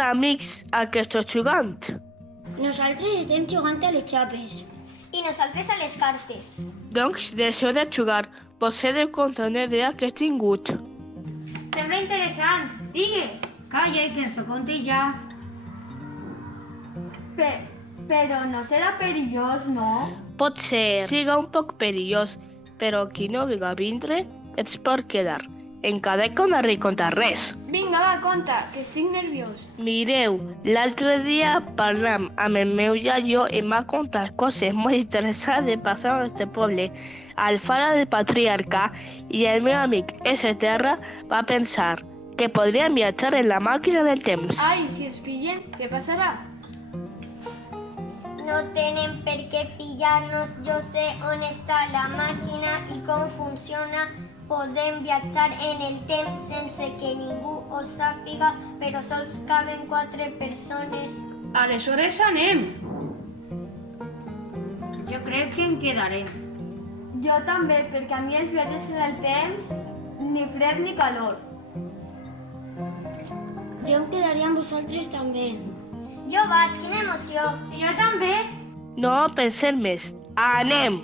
Hola, amics, a què esteu jugant? Nosaltres estem jugant a les xapes. I nosaltres a les cartes. Doncs deixeu de jugar, potser deu comptar una idea que he tingut. Sembla interessant. Digue. Calla, que ens ho conti ja. Però no serà perillós, no? Potser siga un poc perillós, però qui no vulgui vindre es pot quedar. Encara que no n'hi contar res. Vinga, va, conta, que estic nerviós. Mireu, l'altre dia parlant amb el meu iaio em va contar coses molt interessants de passar al nostre poble, al fara del patriarca, i el meu amic S. Terra va pensar que podríem viatjar en la màquina del temps. Ai, si ens pillen, què passarà? No tenen per què pillar-nos, jo sé on està la màquina i com funciona. Podem viatjar en el temps sense que ningú ho sàpiga, però sols caben 4 persones. Aleshores anem. Jo crec que em quedaré. Jo també, perquè a mi els viatges en el temps, ni fred ni calor. Jo em quedaria amb vosaltres també. Jo vaig, quina emoció. Jo també. No pensem més. Anem!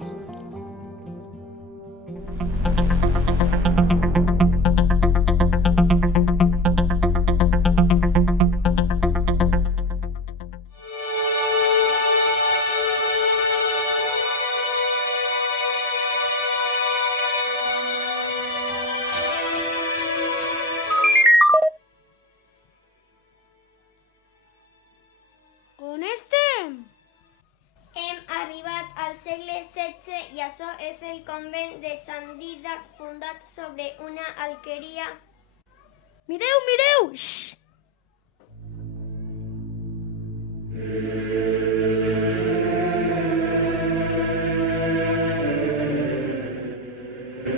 On estem? Hem arribat al segle XVI i això és el convent de Sant Dídac, fundat sobre una alqueria. Mireu, mireu! Xxxt!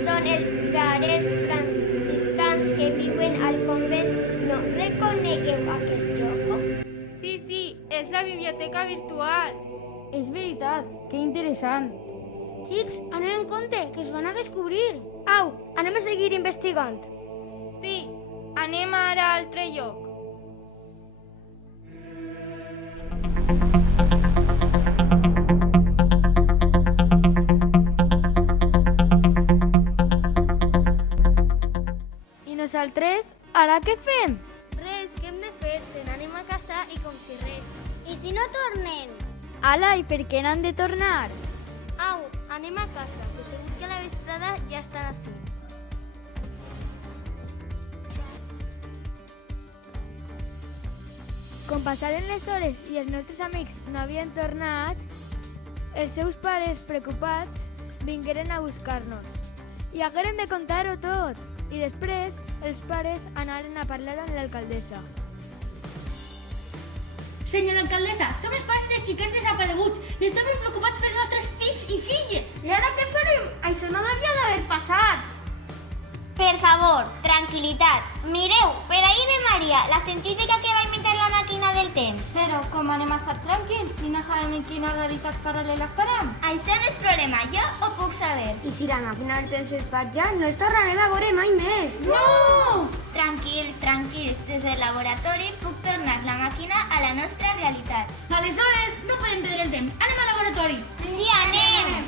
Són els frares franciscans que viuen al convent. No reconegueu aquest joc? Sí, és la biblioteca virtual. És veritat, que interessant. Xics, anem en compte, que es van a descobrir. Au, anem a seguir investigant. Sí, anem ara a altre lloc. I nosaltres, ara què fem? Res, què hem de fer? Se n'anem a casa i com si res. I si no tornen? Ala, i per què n'han de tornar? Au, anem a casa, que segur que a la vesprada ja estan així. Com passaren les hores i els nostres amics no havien tornat, els seus pares, preocupats, vingueren a buscar-nos. I hagueren de contar-ho tot. I després, els pares anaren a parlar amb l'alcaldessa. Senyora alcaldessa, som els pares de xiquets desapareguts. Estem preocupats per els nostres fills i filles. I ara què farem? Això no havia d'haver passat. Per favor, tranquil·litat. Mireu, per ahí ve Maria, la científica que va inventar la màquina del temps. Però com anem a estar tranquils si no sabem en quina realitat paral·lela farem? Això no és problema, jo ho puc saber. I si la màquina del temps es ja, no es tornarem a veure mai més. No! Tranquils, des del laboratori puc tornar la màquina a la nostra realitat. Aleshores, no podem perdre el temps. Anem al laboratori. Sí, anem!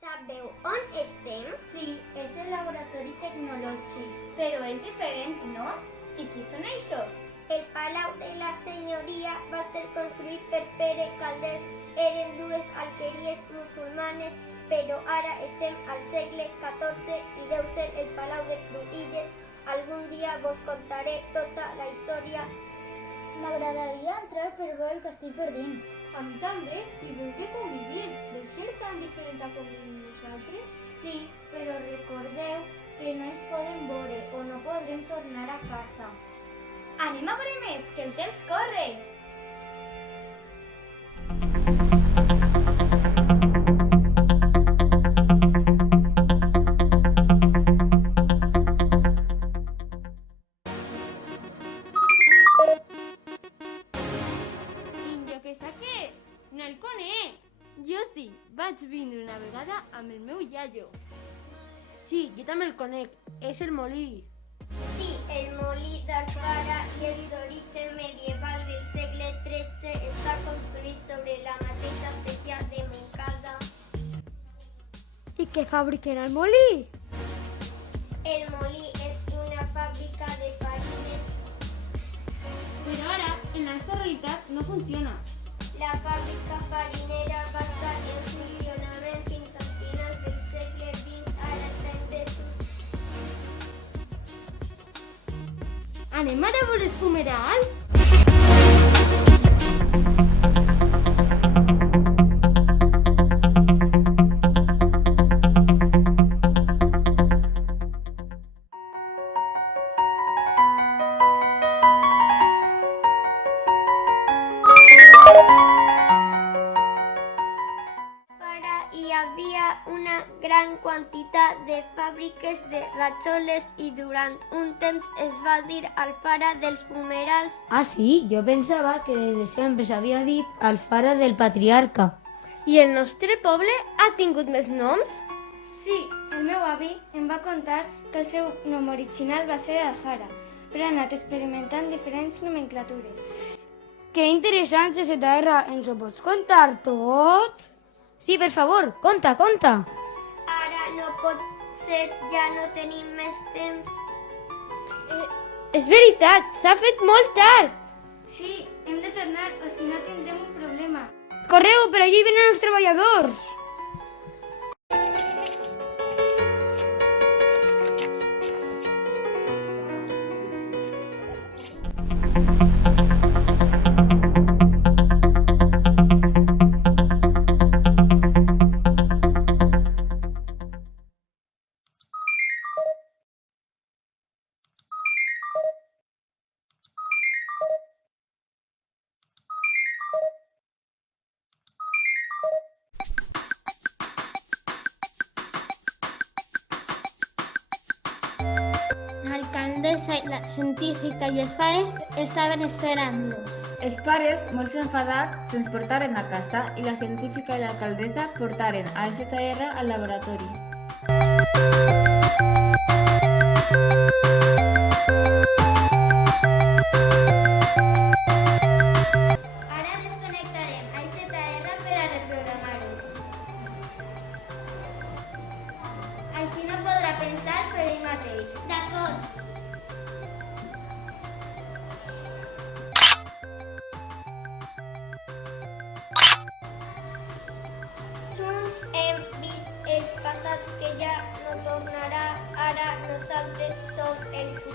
Sabeu on estem? Sí, és el laboratori tecnològic, però és diferent, no? I qui són eixos? El Palau de la Senyoria va ser construït per Pere Calders. Eren dues alqueries musulmanes, però ara estem al segle XIV i deu ser el Palau de Cruïlles. Algun dia vos contaré tota la història. M'agradaria entrar per veure el castell per dins. A mi també, i veu que convivir. Deu ser tan diferent a com vivim nosaltres? Sí, però recordeu que no ens podem veure o no podrem tornar a casa. Anem a veure més, que el temps corre! vegada amb el meu iaio. Sí, jo també el conec. És el molí. Sí, el molí d'Alfara i és d'origen medieval del segle XIII. Està construït sobre la mateixa sèquia de Montcada. I què fabriquen al molí? El molí és una fàbrica de farines. Però ara, en la nostra realitat, no funciona. La fàbrica farinera va estar en funcionament fins a finals del segle XX. Ara està en desús. Anem ara a veure els fumerals? Ara hi havia una gran quantitat de fàbriques de rajoles i durant un temps es va dir Alfara dels fumerals. Ah, sí? Jo pensava que des de sempre s'havia dit Alfara del Patriarca. I el nostre poble ha tingut més noms? Sí, el meu avi em va contar que el seu nom original va ser Aljara, però ha anat experimentant diferents nomenclatures. Que interessant, ZR. Ens ho pots contar tot? Sí, per favor, conta, conta. Ara no pot ser, ja no tenim més temps. És veritat, s'ha fet molt tard. Sí, hem de tornar o si no tindrem un problema. Correu, per allí venen els treballadors. L'alcaldessa, la científica i els pares estaven esperant-los. Els pares, molt enfadats, se'ns portaren a casa i la científica i l'alcaldessa portaren a ZR al laboratori. Ara desconnectarem a ZR per a reprogramar-ho. Així no podrà pensar per ell mateix. D'acord. Junts hem vist el passat que ja no tornarà. Ara nosaltres som el futur.